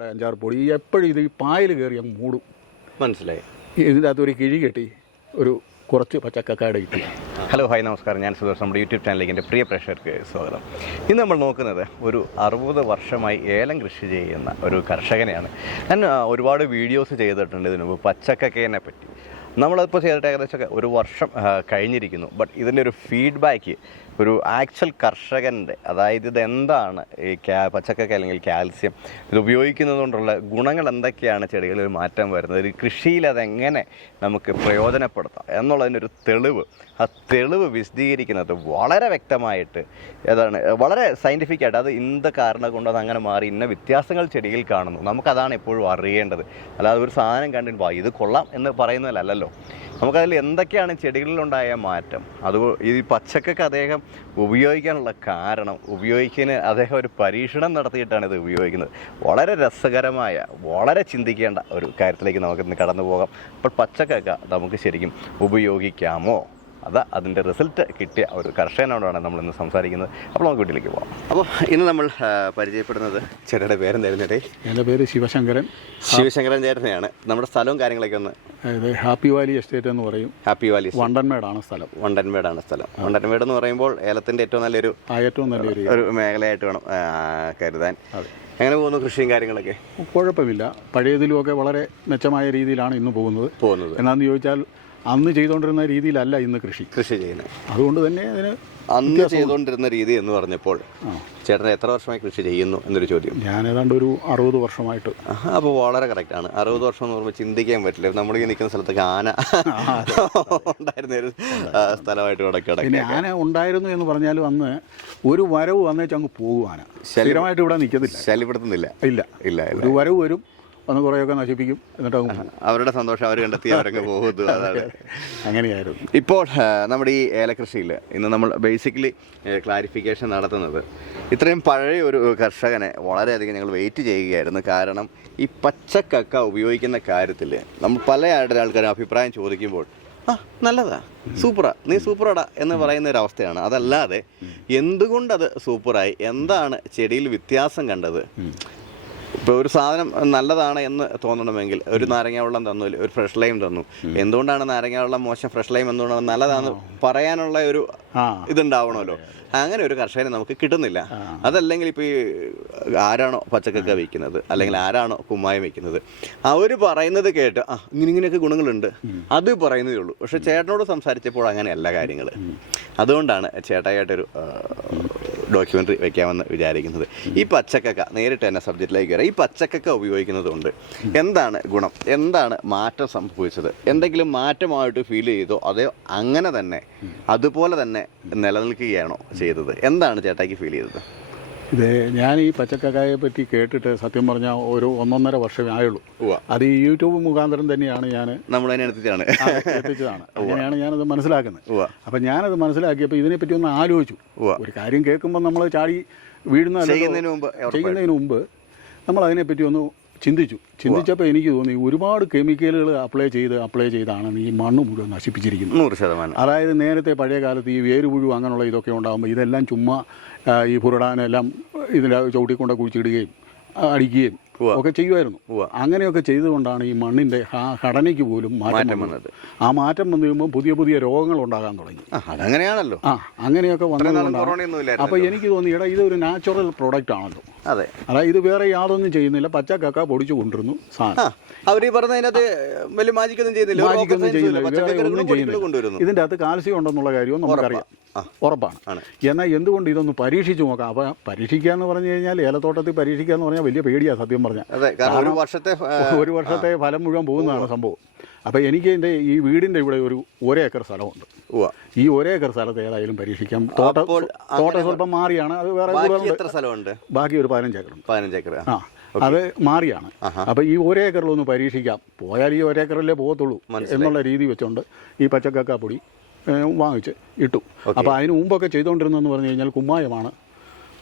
കക്കയുടെ അഞ്ചാറ് പൊടി. എപ്പോഴും ഇത് ഈ പായൽ കയറി അങ്ങ് മൂടും. മനസ്സിലായി. ഇതിന്റെ അകത്ത് ഒരു കിഴി കെട്ടി ഒരു കുറച്ച് പച്ചക്കക്കാട് കിട്ടി ഹലോ ഹായ് നമസ്കാരം. ഞാൻ സുദർശൻ നമ്മുടെ യൂട്യൂബ് ചാനലിലേക്ക് എന്റെ പ്രിയ പ്രേക്ഷകർക്ക് സ്വാഗതം. ഇന്ന് നമ്മൾ നോക്കുന്നത് ഒരു അറുപത് വർഷമായി ഏലം കൃഷി ചെയ്യുന്ന ഒരു കർഷകനെയാണ്. ഞാൻ ഒരുപാട് വീഡിയോസ് ചെയ്തിട്ടുണ്ട് ഇതിനു മുമ്പ്. പച്ചക്കക്കേനെ പറ്റി. നമ്മളിപ്പോൾ ചെയ്തിട്ട് ഏകദേശം ഒരു വർഷം കഴിഞ്ഞിരിക്കുന്നു. ബട്ട് ഇതിന്റെ ഒരു ഫീഡ്ബാക്ക് ഒരു ആക്ച്വൽ കർഷകന്റെ അതായത് ഇത് എന്താണ് ഈ ക്യാ പച്ചക്കക്ക അല്ലെങ്കിൽ കാൽസ്യം ഇത് ഉപയോഗിക്കുന്നത് കൊണ്ടുള്ള ഗുണങ്ങൾ എന്തൊക്കെയാണ് ചെടികളിൽ മാറ്റം വരുന്നത്? ഒരു കൃഷിയിൽ അതെങ്ങനെ നമുക്ക് പ്രയോജനപ്പെടുത്താം എന്നുള്ളതിന്റെ ഒരു തെളിവ്. ആ തെളിവ് വിശദീകരിക്കുന്നത് വളരെ വ്യക്തമായിട്ട് ഏതാണ് വളരെ സയന്റിഫിക് ആയിട്ട് അത് ഇന്ത കാരണം കൊണ്ട് അത് അങ്ങനെ മാറി ഇന്ന വ്യത്യാസങ്ങൾ ചെടിയിൽ കാണുന്നു. നമുക്കതാണ് എപ്പോഴും അറിയേണ്ടത്. അല്ലാതെ ഒരു സാധനം കണ്ടിട്ട് വാ ഇത് കൊള്ളാം എന്ന് പറയുന്നതല്ലല്ലോ. നമുക്കതിൽ എന്തൊക്കെയാണ് ചെടികളിലുണ്ടായ മാറ്റം? അത് ഈ പച്ചക്കൊക്കെ അദ്ദേഹം ഉപയോഗിക്കാനുള്ള കാരണം ഉപയോഗിക്കുന്ന അദ്ദേഹം ഒരു പരീക്ഷണം നടത്തിയിട്ടാണ് ഇത് ഉപയോഗിക്കുന്നത്. വളരെ രസകരമായ വളരെ ചിന്തിക്കേണ്ട ഒരു കാര്യത്തിലേക്ക് നമുക്ക് ഇന്ന് കടന്നു പോകാം അപ്പോൾ പച്ചക്കൊക്കെ നമുക്ക് ശരിക്കും ഉപയോഗിക്കാമോ? അത് അതിന്റെ റിസൾട്ട് കിട്ടിയ ഒരു കർഷകനോടാണ് നമ്മൾ ഇന്ന് സംസാരിക്കുന്നത്. അപ്പോൾ നമുക്ക് വീട്ടിലേക്ക് പോകാം അപ്പോൾ ഇന്ന് നമ്മൾ പരിചയപ്പെടുന്നത് ചേട്ടയുടെ പേരെന്തായിരുന്നേ എന്റെ പേര് ശിവശങ്കരൻ. ശിവശങ്കരൻ ചേട്ടനെയാണ്. നമ്മുടെ സ്ഥലവും കാര്യങ്ങളൊക്കെ ഒന്ന് ഇത് ഹാപ്പി വാലി എസ്റ്റേറ്റ് എന്ന് പറയും. ഹാപ്പി വാലി വണ്ടൻമേടാണ് സ്ഥലം. വണ്ടൻമേടാണ് സ്ഥലം. വണ്ടൻമേട് എന്ന് പറയുമ്പോൾ ഏലത്തിന്റെ ഏറ്റവും നല്ലൊരു ഏറ്റവും നല്ലൊരു ഒരു മേഖലയായിട്ട് വേണം കരുതാൻ. അതെ. എങ്ങനെ പോകുന്നു കൃഷിയും കാര്യങ്ങളൊക്കെ? കുഴപ്പമില്ല. പഴയതിലുമൊക്കെ വളരെ മെച്ചമായ രീതിയിലാണ് ഇന്ന് പോകുന്നത്. പോകുന്നത്. എന്നാന്ന് ചോദിച്ചാൽ അന്ന് ചെയ്തുകൊണ്ടിരുന്ന രീതിയിലല്ല ഇന്ന് കൃഷി. കൃഷി ചെയ്യുന്നത്. അതുകൊണ്ട് തന്നെ അതിന് അന്ന് ചെയ്തുകൊണ്ടിരുന്ന രീതി എന്ന് പറഞ്ഞപ്പോൾ. ചേട്ടൻ എത്ര വർഷമായി കൃഷി ചെയ്യുന്നു എന്നൊരു ചോദ്യം. ഞാൻ ഏതാണ്ട് ഒരു അറുപത് വർഷമായിട്ട്. അപ്പോൾ വളരെ കറക്റ്റ് ആണ്. അറുപത് വർഷം എന്ന് പറയുമ്പോൾ ചിന്തിക്കാൻ പറ്റില്ല. നമ്മൾ ഈ നിൽക്കുന്ന സ്ഥലത്തൊക്കെ ആന ഉണ്ടായിരുന്ന ഒരു സ്ഥലമായിട്ട് കിടക്കുക പിന്നെ ആന ഉണ്ടായിരുന്നു എന്ന് പറഞ്ഞാലും അന്ന് ഒരു വരവ് വന്നേച്ച് അങ്ങ് പോകുവാന ആന. സ്ഥിരമായിട്ട് ഇവിടെ നിൽക്കുന്നില്ല ശല്യപ്പെടുത്തുന്നില്ല. ഇല്ല ഇല്ല. ഒരു വരവ് വരും വന്ന് കുറേയൊക്കെ നശിപ്പിക്കും എന്നിട്ട് അവരുടെ സന്തോഷം അവർ കണ്ടെത്തി അവരങ്ങ് പോകുന്നു അതാണ്. അങ്ങനെയായിരുന്നു. ഇപ്പോൾ നമ്മുടെ ഈ ഏലകൃഷിയിൽ ഇന്ന് നമ്മൾ ബേസിക്കലി ക്ലാരിഫിക്കേഷൻ നടത്തുന്നത് ഇത്രയും പഴയ ഒരു കർഷകനെ വളരെയധികം ഞങ്ങൾ വെയിറ്റ് ചെയ്യുകയായിരുന്നു. കാരണം ഈ പച്ചക്കക്ക ഉപയോഗിക്കുന്ന കാര്യത്തിൽ നമ്മൾ പല ആൾക്കാരും അഭിപ്രായം ചോദിക്കുമ്പോൾ ആ നല്ലതാ സൂപ്പറാ നീ സൂപ്പറാടാ എന്ന് പറയുന്ന ഒരു അവസ്ഥയാണ് അതല്ലാതെ എന്തുകൊണ്ടത് സൂപ്പറായി എന്താണ് ചെടിയിൽ വ്യത്യാസം കണ്ടത് ഇപ്പോൾ ഒരു സാധനം നല്ലതാണ് എന്ന് തോന്നണമെങ്കിൽ ഒരു നാരങ്ങ വെള്ളം തന്നു ഒരു ഫ്രഷ് ലൈം തന്നു. എന്തുകൊണ്ടാണ് നാരങ്ങ വെള്ളം മോശം? ഫ്രഷ് ലൈം എന്തുകൊണ്ടാണ് നല്ലതാന്ന് പറയാനുള്ള ഒരു ഇതുണ്ടാവണമല്ലോ. അങ്ങനെ ഒരു കർഷകനെ നമുക്ക് കിട്ടുന്നില്ല. അതല്ലെങ്കിൽ ഇപ്പോൾ ഈ ആരാണോ പച്ചക്കൊക്കെ വയ്ക്കുന്നത് അല്ലെങ്കിൽ ആരാണോ കുമ്മായം വയ്ക്കുന്നത് അവർ പറയുന്നത് കേട്ട് ആ ഇങ്ങനെ ഇങ്ങനെയൊക്കെ ഗുണങ്ങളുണ്ട്. അത് പറയുന്നതേ ഉള്ളൂ. പക്ഷെ ചേട്ടനോട് സംസാരിച്ചപ്പോൾ അങ്ങനെയല്ല കാര്യങ്ങൾ അതുകൊണ്ടാണ് ചേട്ടായിട്ടൊരു ഡോക്യുമെന്ററി വയ്ക്കാമെന്ന് വിചാരിക്കുന്നത്. ഈ പച്ചക്കക്ക നേരിട്ട് തന്നെ സബ്ജക്റ്റിലേക്ക് വരാം ഈ പച്ചക്കക്ക ഉപയോഗിക്കുന്നത് കൊണ്ട് എന്താണ് ഗുണം? എന്താണ് മാറ്റം സംഭവിച്ചത്? എന്തെങ്കിലും മാറ്റമായിട്ട് ഫീൽ ചെയ്തോ? അതോ അങ്ങനെ തന്നെ അതുപോലെ തന്നെ നിലനിൽക്കുകയാണോ ചെയ്തത്? എന്താണ് ചേട്ടായിക്ക് ഫീൽ ചെയ്തത്? ഇത് ഞാൻ ഈ പച്ചക്കക്കായെ പറ്റി കേട്ടിട്ട് സത്യം പറഞ്ഞാൽ ഒരു ഒന്നൊന്നര വർഷമേ ആയുള്ളൂ. അത് ഈ യൂട്യൂബ് മുഖാന്തരം തന്നെയാണ് ഞാൻ നമ്മൾ എത്തിച്ചതാണ് അങ്ങനെയാണ് ഞാനത് മനസ്സിലാക്കുന്നത്. അപ്പൊ ഞാനത് മനസ്സിലാക്കിയപ്പോൾ ഇതിനെപ്പറ്റി ഒന്ന് ആലോചിച്ചു. ഒരു കാര്യം കേൾക്കുമ്പോൾ നമ്മൾ ചാടി വീഴുന്ന ചെയ്യുന്നതിന് മുമ്പ് നമ്മൾ അതിനെപ്പറ്റി ഒന്ന് ചിന്തിച്ചു. ചിന്തിച്ചപ്പോൾ എനിക്ക് തോന്നി ഒരുപാട് കെമിക്കലുകൾ അപ്ലൈ ചെയ്ത് അപ്ലൈ ചെയ്താണ് ഈ മണ്ണ് മുഴുവൻ നശിപ്പിച്ചിരിക്കുന്നത്. നൂറ് ശതമാനം. അതായത് നേരത്തെ പഴയ കാലത്ത് ഈ വേരുപുഴു അങ്ങനെയുള്ള ഇതൊക്കെ ഉണ്ടാകുമ്പോൾ ഇതെല്ലാം ചുമ്മാ ഈ പുരടാനെല്ലാം ഇതിന്റെ ചവിട്ടിക്കൊണ്ട് കുഴിച്ചിടുകയും അടിക്കുകയും ഒക്കെ ചെയ്യുമായിരുന്നു. അങ്ങനെയൊക്കെ ചെയ്തുകൊണ്ടാണ് ഈ മണ്ണിന്റെ ആ ഘടനയ്ക്ക് പോലും മാറ്റം വന്നത്. ആ മാറ്റം വന്നു കഴിയുമ്പോൾ പുതിയ പുതിയ രോഗങ്ങൾ ഉണ്ടാകാൻ തുടങ്ങി അതങ്ങനെയാണല്ലോ. ആ അങ്ങനെയൊക്കെ വന്നതുകൊണ്ടാണ് അപ്പോൾ എനിക്ക് തോന്നി എടാ ഇതൊരു നാച്ചുറൽ പ്രോഡക്റ്റ് ആണല്ലോ. അതെ. അതായത് ഇത് വേറെ യാതൊന്നും ചെയ്യുന്നില്ല. പച്ചക്കക്ക പൊടിച്ചു കൊണ്ടിരുന്നു സാധനം. അവർ വലിയ മാജിക്കൊന്നും ചെയ്യുന്നില്ല. മാജിക്കൊന്നും ചെയ്യുന്നില്ല. ഒന്നും ഇതിന്റെ അകത്ത് കാൽസ്യം ഉണ്ടെന്നുള്ള കാര്യവും നമുക്കറിയാം ഉറപ്പാണ്. എന്നാൽ എന്തുകൊണ്ട് ഇതൊന്ന് പരീക്ഷിച്ചു നോക്കാം? അപ്പോൾ പരീക്ഷിക്കുക എന്ന് പറഞ്ഞു കഴിഞ്ഞാൽ ഏലത്തോട്ടത്തിൽ പരീക്ഷിക്കുക എന്ന് പറഞ്ഞാൽ വലിയ പേടിയാണ് സത്യം പറഞ്ഞാൽ അതെ കാരണം ഒരു വർഷത്തെ ഒരു വർഷത്തെ ഫലം മുഴുവൻ പോകുന്നതാണ് സംഭവം. അപ്പോൾ എനിക്ക് എന്റെ ഈ വീടിന്റെ ഇവിടെ ഒരു ഒരേക്കർ സ്ഥലമുണ്ട്. ഈ ഈ ഒരേക്കർ സ്ഥലത്ത് ഏതായാലും പരീക്ഷിക്കാം. തോട്ടം തോട്ടം സ്വല്പം മാറിയാണ്. അത് വേറെ എത്ര സ്ഥലമുണ്ട്? ബാക്കി ഒരു പതിനഞ്ച് ഏക്കറുണ്ട്. പതിനഞ്ച് ഏക്കർ ആ അത് മാറിയാണ്. അപ്പോൾ ഈ ഒരേക്കറിലൊന്ന് പരീക്ഷിക്കാം. പോയാൽ ഈ ഒരേക്കറിലേ പോകത്തുള്ളൂ എന്നുള്ള രീതി വെച്ചുകൊണ്ട് ഈ പച്ചക്കക്കാപ്പൊടി പൊടി വാങ്ങിച്ച് ഇട്ടു. അപ്പോൾ അതിന് മുമ്പൊക്കെ ചെയ്തുകൊണ്ടിരുന്നെന്ന് പറഞ്ഞു കഴിഞ്ഞാൽ കുമ്മായമാണ്.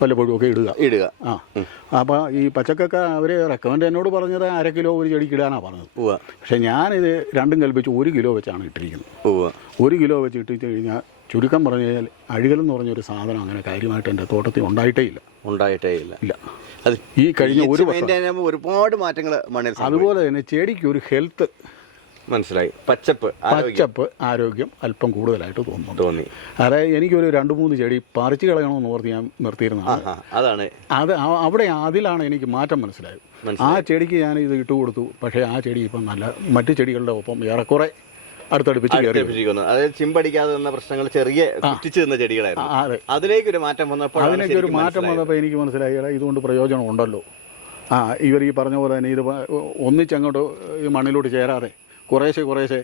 വല്ലപ്പോഴും ഒക്കെ ഇടുക. ഇടുക. ആ. അപ്പോൾ ഈ പച്ചക്കക്ക അവർ റെക്കമെൻഡ് എന്നോട് പറഞ്ഞത് അര കിലോ ഒരു ചെടിക്ക് ഇടാനാണ് പറഞ്ഞത്. പക്ഷെ ഞാനിത് രണ്ടും കൽപ്പിച്ച് ഒരു കിലോ വെച്ചാണ് ഇട്ടിരിക്കുന്നത്. ഒരു കിലോ വെച്ച് ഇട്ടിട്ട് കഴിഞ്ഞാൽ ചുരുക്കം പറഞ്ഞു കഴിഞ്ഞാൽ അഴികൾ എന്ന് പറഞ്ഞൊരു സാധനം അങ്ങനെ കാര്യമായിട്ട് എന്റെ തോട്ടത്തിൽ ഉണ്ടായിട്ടേ ഇല്ല. ഉണ്ടായിട്ടേ ഇല്ല. ഇല്ല. അത് ഈ കഴിഞ്ഞ ഒരു ഒരുപാട് മാറ്റങ്ങൾ. അതുപോലെ തന്നെ ചെടിക്ക് ഒരു ഹെൽത്ത് മനസ്സിലായി. പച്ചപ്പ് ആരോഗ്യം. പച്ചപ്പ് ആരോഗ്യം അല്പം കൂടുതലായിട്ട് തോന്നുന്നു. തോന്നി. അതായത് എനിക്കൊരു രണ്ട് മൂന്ന് ചെടി പറിച്ചു കളയണമെന്ന് ഓർത്ത് ഞാൻ നിർത്തിയിരുന്നതാണ്. അതാണ്. അത് അവിടെ അതിലാണ് എനിക്ക് മാറ്റം മനസ്സിലായത്. ആ ചെടിക്ക് ഞാൻ ഇത് ഇട്ട് കൊടുത്തു. പക്ഷേ ആ ചെടി ഇപ്പം നല്ല മറ്റു ചെടികളുടെ ഒപ്പം ഏറെക്കുറെ അടുത്തടുപ്പിച്ച് അതായത് ചിമ്പടിക്കാതെ നിന്ന പ്രശ്നങ്ങൾ ചെറിയ കുറ്റിച്ച് നിന്ന ചെടികളായിരുന്നു. അതിലേക്ക് ഒരു മാറ്റം വന്നപ്പോൾ അതിനൊക്കെ ഒരു മാറ്റം വന്നപ്പോൾ എനിക്ക് മനസ്സിലായി ഇതുകൊണ്ട് പ്രയോജനം ഉണ്ടല്ലോ ആ ഇവർ ഈ പറഞ്ഞ പോലെ തന്നെ ഇത് ഒന്നിച്ചങ്ങോട്ട് ഈ മണ്ണിലോട്ട് ചേരാതെ കുറേശ്ശെ കുറേശ്ശെ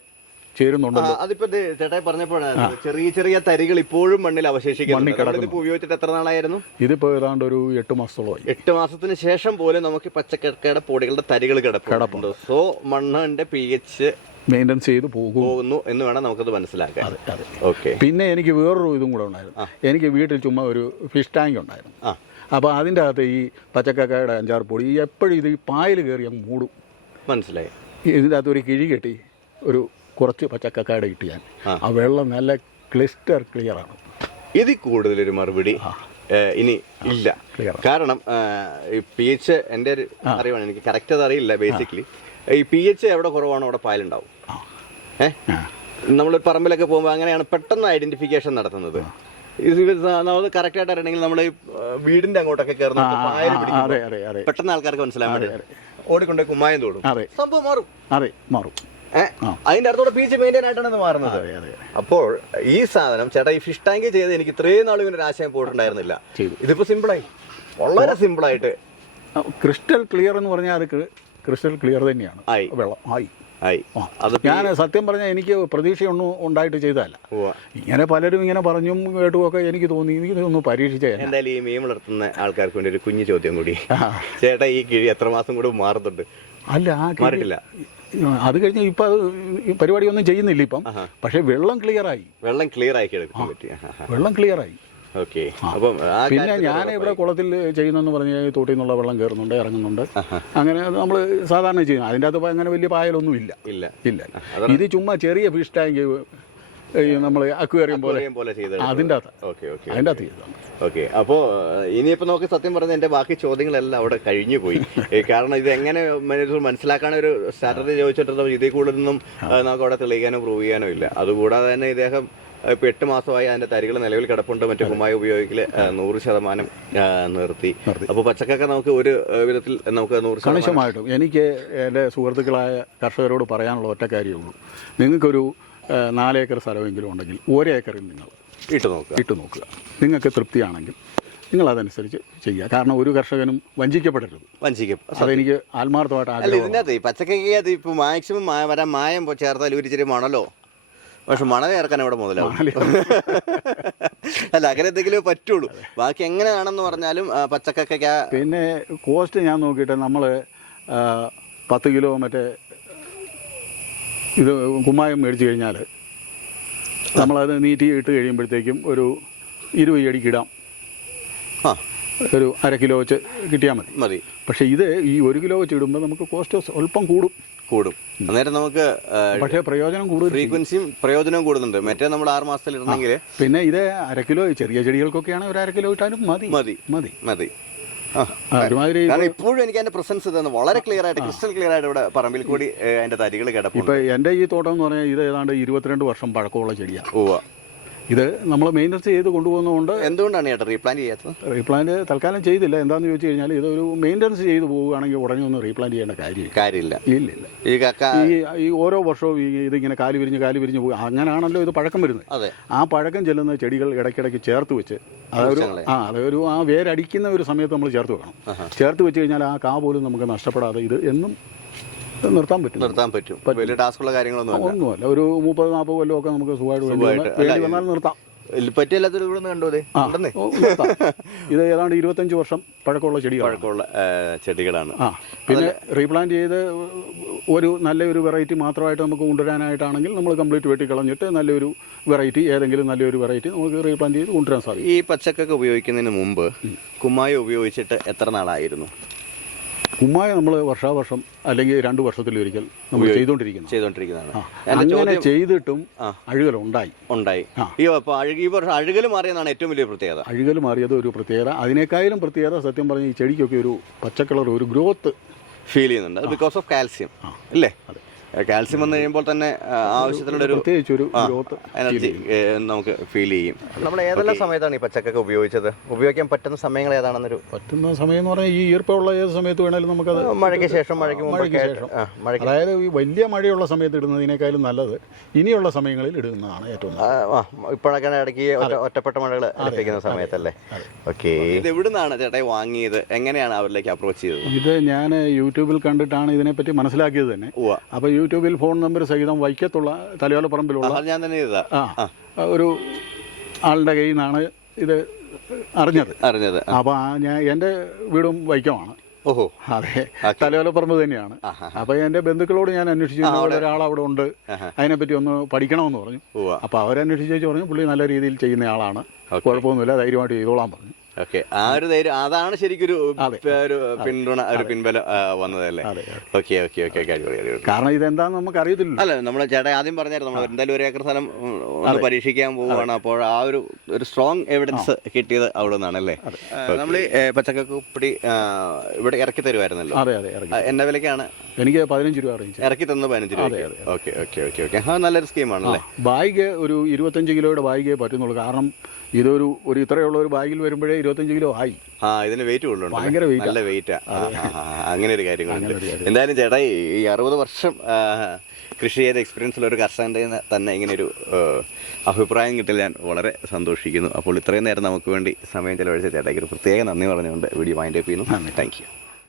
ചേരുന്നുണ്ടല്ലോ. അതിപ്പോ ചേട്ടായി പറഞ്ഞപ്പോഴാണ് ചെറിയ ചെറിയ തരികൾ ഇപ്പോഴും മണ്ണിൽ അവശേഷിക്കുന്നു ഉപയോഗിച്ചിട്ട് എത്ര നാളായിരുന്നു? ഇതിപ്പോ ഏതാണ്ട് ഒരു എട്ട് മാസത്തോളമായി. എട്ട് മാസത്തിന് ശേഷം പോലും നമുക്ക് പച്ചക്കക്കയുടെ പൊടികളുടെ തരികൾ കിടപ്പുണ്ട്. സോ മണ്ണിന്റെ പി എച്ച് മെയിന്റെനൻസ് ചെയ്ത് പോകും. പോകുന്നു എന്ന് വേണം നമുക്കത് അതെ ഓക്കെ. പിന്നെ എനിക്ക് വേറൊരു ഇതും കൂടെ ഉണ്ടായിരുന്നു. എനിക്ക് വീട്ടിൽ ചുമ്മാ ഒരു ഫിഷ് ടാങ്ക് ഉണ്ടായിരുന്നു. അപ്പൊ അപ്പോൾ അതിന്റെ അകത്ത് ഈ പച്ചക്കക്കയുടെ അഞ്ചാറ് പൊടി എപ്പോഴും ഇത് ഈ പായൽ കയറി അങ്ങ് മൂടും. മനസ്സിലായി. ഇതിന്റെ ഒരു കിഴി കെട്ടി. ഒരു കുറച്ച് പച്ചക്കക്കാട് ഇട്ട് ഞാൻ. ആ. വെള്ളം നല്ല ക്ലിസ്റ്റർ ക്ലിയർ ആണ്. ഇതിൽ കൂടുതലൊരു മറുപടി ഇനി ഇല്ല. കാരണം പി എച്ച് എന്റെ ഒരു അറിവാണ്. എനിക്ക് കറക്റ്റ് അത് അറിയില്ല ബേസിക്കലി ഈ പി എച്ച് എവിടെ കുറവാണോ അവിടെ പാലുണ്ടാവും. ഏഹ് നമ്മൾ പറമ്പിലൊക്കെ പോകുമ്പോൾ അങ്ങനെയാണ് പെട്ടെന്ന് ഐഡന്റിഫിക്കേഷൻ നടത്തുന്നത്. നമ്മൾ കറക്റ്റ് ആയിട്ട് അറിയണമെങ്കിൽ നമ്മൾ വീടിന്റെ അങ്ങോട്ടൊക്കെ കയറുന്ന പെട്ടെന്ന് ആൾക്കാർക്ക് മനസ്സിലാവാൻ ഓടിക്കൊണ്ട് കുമ്മായം തോടും. അതെ. സംഭവം മാറും. അതെ മാറും. അതിന്റെ അടുത്തോടെ പി ജി മെയിന്റെയിൻ ആയിട്ടാണ് ഇത് മാറുന്നത്. അപ്പോൾ ഈ സാധനം ചേട്ടാ ഈ ഫിഷ് ടാങ്ക് ചെയ്ത് എനിക്ക് ഇത്രയും നാളും ഇങ്ങനെ ഒരു ആശയം പോയിട്ടുണ്ടായിരുന്നില്ല. ഇതിപ്പോ സിമ്പിളായി വളരെ സിമ്പിളായിട്ട് ക്രിസ്റ്റൽ ക്ലിയർ എന്ന് പറഞ്ഞാൽ അത് ക്രിസ്റ്റൽ ക്ലിയർ തന്നെയാണ്. ആയി. വെള്ളം ആയി. ആയി. ഞാൻ സത്യം പറഞ്ഞാൽ എനിക്ക് പ്രതീക്ഷയൊന്നും ഉണ്ടായിട്ട് ചെയ്തതല്ല. ഇങ്ങനെ പലരും ഇങ്ങനെ പറഞ്ഞും കേട്ടുമൊക്കെ എനിക്ക് തോന്നി. എനിക്ക് പരീക്ഷിച്ചേ എന്തായാലും ഈ മീൻ വളർത്തുന്ന ആൾക്കാർക്ക് വേണ്ടി ഒരു കുഞ്ഞു ചോദ്യം കൂടി. ചേട്ടാ ഈ കിഴി എത്ര മാസം കൂടി മാറുന്നുണ്ട്? അല്ല ആ മാറിയിട്ടില്ല. അത് കഴിഞ്ഞ് ഇപ്പം അത് പരിപാടിയൊന്നും ചെയ്യുന്നില്ല ഇപ്പം. പക്ഷേ വെള്ളം ക്ലിയർ ആയി. വെള്ളം ക്ലിയർ ആയി വെള്ളം ക്ലിയർ പിന്നെ ഞാൻ ഇവിടെ കുളത്തിൽ ചെയ്യുന്നെന്ന് പറഞ്ഞ് തോട്ടിൽ നിന്നുള്ള വെള്ളം കയറുന്നുണ്ട് ഇറങ്ങുന്നുണ്ട്. അങ്ങനെ നമ്മൾ സാധാരണ ചെയ്യുന്നു അതിന്റെ അകത്ത് അങ്ങനെ വലിയ പായലൊന്നും ഇല്ല. ഇല്ല. ഇല്ല. ഇത് ചുമ്മാ ചെറിയ ഫിഷ് ടാങ്ക് നമ്മൾ അക്വേറിയം പോലെ. അതിന്റെ അതിന്റെ അകത്ത് ഓക്കെ. അപ്പോൾ ഇനിയിപ്പോൾ നമുക്ക് സത്യം പറഞ്ഞാൽ എന്റെ ബാക്കി ചോദ്യങ്ങളെല്ലാം അവിടെ കഴിഞ്ഞു പോയി. കാരണം ഇത് എങ്ങനെ മനുഷ്യർ മനസ്സിലാക്കാൻ ഒരു സ്ട്രാറ്റജി ചോദിച്ചിട്ടുണ്ടോ? ഇതിൽ കൂടുതലൊന്നും നമുക്ക് അവിടെ തെളിയിക്കാനോ പ്രൂവ് ചെയ്യാനോ ഇല്ല. അതുകൂടാതെ തന്നെ ഇദ്ദേഹം ഇപ്പോൾ എട്ട് മാസമായി അതിന്റെ തരികൾ നിലവിൽ കിടപ്പുണ്ട്. മറ്റു കുമ്മായി ഉപയോഗിക്കൽ നൂറ് ശതമാനം നിർത്തി. അപ്പോൾ പച്ചക്കൊക്കെ നമുക്ക് ഒരു വിധത്തിൽ നമുക്ക് നൂറ് ശതമാനമായിട്ടും എനിക്ക് എന്റെ സുഹൃത്തുക്കളായ കർഷകരോട് പറയാനുള്ള ഒറ്റ കാര്യമേ ഉള്ളൂ നിങ്ങൾക്കൊരു നാലേക്കർ സ്ഥലമെങ്കിലും ഉണ്ടെങ്കിൽ ഒരേക്കറിൽ നിങ്ങൾ ഇട്ട് നോക്കുക. ഇട്ട് നോക്കുക. നിങ്ങൾക്ക് തൃപ്തിയാണെങ്കിൽ നിങ്ങൾ അതനുസരിച്ച് ചെയ്യുക. കാരണം ഒരു കർഷകനും വഞ്ചിക്കപ്പെടരുത്. വഞ്ചിക്കും അതെനിക്ക് ആത്മാർത്ഥമായിട്ട് ആഗ്രഹം ഇതിനകത്ത് പച്ചക്കറിക്കകത്ത് ഇപ്പോൾ മാക്സിമം വരാൻ മായം ചേർത്താൽ ഒരു ഇച്ചിരി മണലോ? പക്ഷെ മണൽ ചേർക്കാൻ ഇവിടെ മുതലാവും. അല്ല അങ്ങനെ എന്തെങ്കിലും പറ്റുള്ളൂ. ബാക്കി എങ്ങനെയാണെന്ന് പറഞ്ഞാലും പച്ചക്കൊക്കെ പച്ചക്കക്ക പിന്നെ കോസ്റ്റ് ഞാൻ നോക്കിയിട്ട് നമ്മൾ പത്ത് കിലോ മറ്റേ ഇത് കുമ്മായം മേടിച്ചു കഴിഞ്ഞാൽ നമ്മളത് നീറ്റി ഇട്ട് കഴിയുമ്പോഴത്തേക്കും ഒരു ഇരുപത് അടിക്കിടാം ആ. ഒരു അര കിലോ വെച്ച് കിട്ടിയാൽ മതി. മതി. പക്ഷേ ഇത് ഈ ഒരു കിലോ വെച്ച് ഇടുമ്പോൾ നമുക്ക് കോസ്റ്റ് അല്പം കൂടും. കൂടും. അന്നേരം നമുക്ക് പക്ഷേ പ്രയോജനം കൂടുതൽ ഫ്രീക്വൻസിയും പ്രയോജനവും കൂടുന്നുണ്ട്. മറ്റേ നമ്മൾ ആറ് മാസത്തിൽ ഇടണമെങ്കിൽ പിന്നെ ഇത് അര കിലോ ചെറിയ ചെടികൾക്കൊക്കെയാണ് ഒരു അര കിലോ ഇട്ടാലും മതി. മതി. മതി. മതി. ഒരുമാതിരി കാരണം ഇപ്പോഴും എനിക്ക് അതിന്റെ പ്രസൻസ് ഇതാണ്. വളരെ ക്ലിയർ ആയിട്ട് ക്രിസ്റ്റൽ ക്ലിയർ ആയിട്ട് ഇവിടെ പറമ്പിൽ കൂടി അതിന്റെ തരികൾ കിടപ്പുണ്ട്. ഇപ്പൊ എന്റെ ഈ തോട്ടം എന്ന് പറഞ്ഞാൽ ഇത് ഏതാണ്ട് ഇരുപത്തിരണ്ട് വർഷം പഴക്കമുള്ള ചെടിയാണ് ഉവ്വ. ഇത് നമ്മൾ മെയിന്റനൻസ് ചെയ്ത് കൊണ്ടുപോകുന്നതുകൊണ്ട് എന്തുകൊണ്ടാണ് ചേട്ടാ റീപ്ലാൻ ചെയ്യാത്തത്? റീപ്ലാന്റ് തൽക്കാലം ചെയ്തില്ല. എന്താണെന്ന് ചോദിച്ചു കഴിഞ്ഞാൽ ഇതൊരു മെയിന്റനൻസ് ചെയ്ത് പോവുകയാണെങ്കിൽ ഉടനെ ഒന്നും റീപ്ലാന്റ് ചെയ്യേണ്ട കാര്യമില്ല. കാര്യമില്ല. ഇല്ല ഇല്ല ഈ കക്ക ഈ ഈ ഓരോ വർഷവും ഈ ഇതിങ്ങനെ കാലി വിരിഞ്ഞ് കാലി വിരിഞ്ഞ് പോകും അങ്ങനെയാണല്ലോ ഇത് പഴക്കം വരുന്നത്. അതെ. ആ പഴക്കം ചെല്ലുന്ന ചെടികൾ ഇടയ്ക്കിടയ്ക്ക് ചേർത്ത് വെച്ച് അതൊരു ആ അതൊരു ആ വേരടിക്കുന്ന ഒരു സമയത്ത് നമ്മൾ ചേർത്ത് വെക്കണം. ചേർത്ത് വെച്ച് കഴിഞ്ഞാൽ ആ കാ പോലും നമുക്ക് നഷ്ടപ്പെടാതെ ഇത് എന്നും നിർത്താൻ പറ്റും. നിർത്താൻ പറ്റും. വലിയ ടാസ്കുള്ള കാര്യങ്ങളൊന്നും അല്ല ഒന്നുമല്ല. ഒരു മുപ്പത് നാൽപ്പത് കൊല്ലമൊക്കെ നമുക്ക് സുഖമായിട്ട് വേണ്ടി വന്നാൽ- നിർത്താം. പറ്റിയല്ലാത്തൊരു ഇവിടെ നിന്ന് കണ്ടോ ഇത്? ഏതാണ്ട് ഇരുപത്തഞ്ച് വർഷം പഴക്കമുള്ള ചെടികളാണ്. പഴക്കമുള്ള ചെടികളാണ്. ആ പിന്നെ റീപ്ലാന്റ് ചെയ്ത് ഒരു നല്ലൊരു വെറൈറ്റി മാത്രമായിട്ട് നമുക്ക് കൊണ്ടുവരാനായിട്ടാണെങ്കിൽ നമ്മൾ കംപ്ലീറ്റ് വെട്ടി കളഞ്ഞിട്ട് നല്ലൊരു വെറൈറ്റി ഏതെങ്കിലും നല്ലൊരു വെറൈറ്റി നമുക്ക് റീപ്ലാന്റ് ചെയ്ത് കൊണ്ടുവരാൻ സാധിക്കും. ഈ പച്ചക്കൊക്കെ ഉപയോഗിക്കുന്നതിന് മുമ്പ് കുമ്മായി ഉപയോഗിച്ചിട്ട് എത്ര നാളായിരുന്നു? കുമ്മായ നമ്മൾ വർഷാവർഷം അല്ലെങ്കിൽ രണ്ട് വർഷത്തിലൊരിക്കൽ നമ്മൾ ചെയ്തോണ്ടിരിക്കുന്നു. ചെയ്തുകൊണ്ടിരിക്കുന്നതാണ് അങ്ങനെ ചെയ്തിട്ടും അഴുകൽ ഉണ്ടായി. ഉണ്ടായി ഈ അപ്പോൾ അഴുകി ഈ വർഷം അഴുകൽ മാറിയെന്നാണ് ഏറ്റവും വലിയ പ്രത്യേകത. അഴുകൽ മാറിയത് ഒരു പ്രത്യേകത. അതിനേക്കാളും പ്രത്യേകത സത്യം പറഞ്ഞ ഈ ചെടിക്കൊക്കെ ഒരു പച്ചക്കളർ ഒരു ഗ്രോത്ത് ഫീൽ ചെയ്യുന്നുണ്ട്. ബിക്കോസ് ഓഫ് കാൽസ്യം അല്ലേ കാൽസ്യം വന്നു കഴിയുമ്പോൾ തന്നെ ആവശ്യത്തിനുള്ള ഒരു ഒരു ഗ്രോത്ത് എനർജി നമുക്ക് ഫീൽ ചെയ്യും. നമ്മൾ ഏതെല്ലാം സമയത്താണ് ഈ പച്ചക്കൊക്കെ ഉപയോഗിച്ചത്? ഉപയോഗിക്കാൻ പറ്റുന്ന സമയങ്ങൾ ഏതാണെന്നൊരു പറ്റുന്ന സമയം എന്ന് പറഞ്ഞാൽ ഈ ഈർപ്പമുള്ള ഏത് സമയത്ത് വേണേലും നമുക്കത് മഴയ്ക്ക് ശേഷം മഴയ്ക്ക് മഴയ്ക്ക് ശേഷം. അതായത് ഈ വലിയ മഴയുള്ള സമയത്ത് ഇടുന്നതിനേക്കാളും നല്ലത് ഇനിയുള്ള സമയങ്ങളിൽ ഇടുന്നതാണ് ഏറ്റവും ഇപ്പോഴൊക്കെ ഇടയ്ക്ക് ഒറ്റപ്പെട്ട മഴകൾ ലഭിക്കുന്ന സമയത്തല്ലേ? ഓക്കെ. ഇത് എവിടുന്നാണ് ചേട്ടായി വാങ്ങിയത്? എങ്ങനെയാണ് അവരിലേക്ക് അപ്രോച്ച് ചെയ്തത്? ഇത് ഞാൻ യൂട്യൂബിൽ കണ്ടിട്ടാണ് ഇതിനെപ്പറ്റി മനസ്സിലാക്കിയത് തന്നെ. അപ്പൊ അപ്പോൾ യൂട്യൂബിൽ ഫോൺ നമ്പർ സഹിതം വൈക്കത്തുള്ള തലയോലപ്പറമ്പിലുള്ള ഞാൻ തന്നെ ആ ഒരു ആളുടെ കയ്യിൽ നിന്നാണ് ഇത് അറിഞ്ഞത്. അറിഞ്ഞത് അപ്പോൾ ഞാൻ എന്റെ വീടും വൈക്കമാണ്. ഓഹോ. അതെ തലയോലപ്പറമ്പ് തന്നെയാണ്. അപ്പൊ എന്റെ എന്റെ ബന്ധുക്കളോട് ഞാൻ അന്വേഷിച്ചു അവിടെ. ഒരാൾ അവിടെ ഉണ്ട്. അതിനെപ്പറ്റി ഒന്ന് പഠിക്കണമെന്ന് പറഞ്ഞു. അപ്പൊ അവരന്വേഷിച്ചു പറഞ്ഞു പുള്ളി നല്ല രീതിയിൽ ചെയ്യുന്ന ആളാണ്. കുഴപ്പമൊന്നുമില്ല ധൈര്യമായിട്ട് ചെയ്തോളാൻ പറഞ്ഞു. ഓക്കെ. ആ ഒരു ധൈര്യം അതാണ് ശരിക്കൊരു അതെ. ഒരു പിന്തുണ ഒരു പിൻബലം വന്നതല്ലേ? ഓക്കെ ഓക്കെ ഓക്കെ അടിപൊളി കാരണം ഇതെന്താന്ന് നമുക്ക് അറിയത്തില്ല അല്ല നമ്മുടെ ചേട്ടാ ആദ്യം പറഞ്ഞായിരുന്നു നമ്മൾ എന്തായാലും ഒരു ഏക്കർ സ്ഥലം ഒന്ന് പരീക്ഷിക്കാൻ പോവുകയാണ്. അപ്പോൾ ആ ഒരു ഒരു സ്ട്രോങ് എവിഡൻസ് കിട്ടിയത് അവിടെ നിന്നാണല്ലേ? നമ്മൾ പച്ചക്കക്കുപ്പിടി ഇവിടെ ഇറക്കി തരുമായിരുന്നല്ലോ എന്ന വിലക്കാണ് എനിക്ക് പതിനഞ്ച് രൂപ റേഞ്ച് ഇറക്കി തന്ന പതിനഞ്ച് രൂപ ഓക്കെ ഓക്കെ ഓക്കെ ഓക്കെ. ആ നല്ലൊരു സ്കീമാണല്ലേ ബാഗ് ഒരു ഇരുപത്തഞ്ച് കിലോയുടെ ബാഗേ പറ്റുന്നുള്ളൂ. കാരണം ഇതൊരു ഒരു ഇത്രയുള്ള ഒരു ബാഗിൽ വരുമ്പോഴേ ഇരുപത്തഞ്ച് കിലോ ആയി. ആ ഇതിന് വെയിറ്റ് കൂടുതലുണ്ട് ഭയങ്കര വെയിറ്റ്. നല്ല വെയിറ്റാ അങ്ങനെ ഒരു കാര്യങ്ങളുണ്ട്. എന്തായാലും ചേട്ടാ ഈ- അറുപത് വർഷം കൃഷി ചെയ്ത എക്സ്പീരിയൻസിൽ ഒരു കർഷകന്റെ തന്നെ ഇങ്ങനെ ഒരു അഭിപ്രായം കിട്ടില്ല ഞാൻ വളരെ സന്തോഷിക്കുന്നു. അപ്പോൾ ഇത്രയും നേരം നമുക്ക് വേണ്ടി സമയം ചിലവഴിച്ച ചേട്ടായിക്ക് ഒരു പ്രത്യേക നന്ദി പറഞ്ഞുകൊണ്ട് വീഡിയോ മൈൻഡ് അപ്പ് ചെയ്യുന്നു. Thank you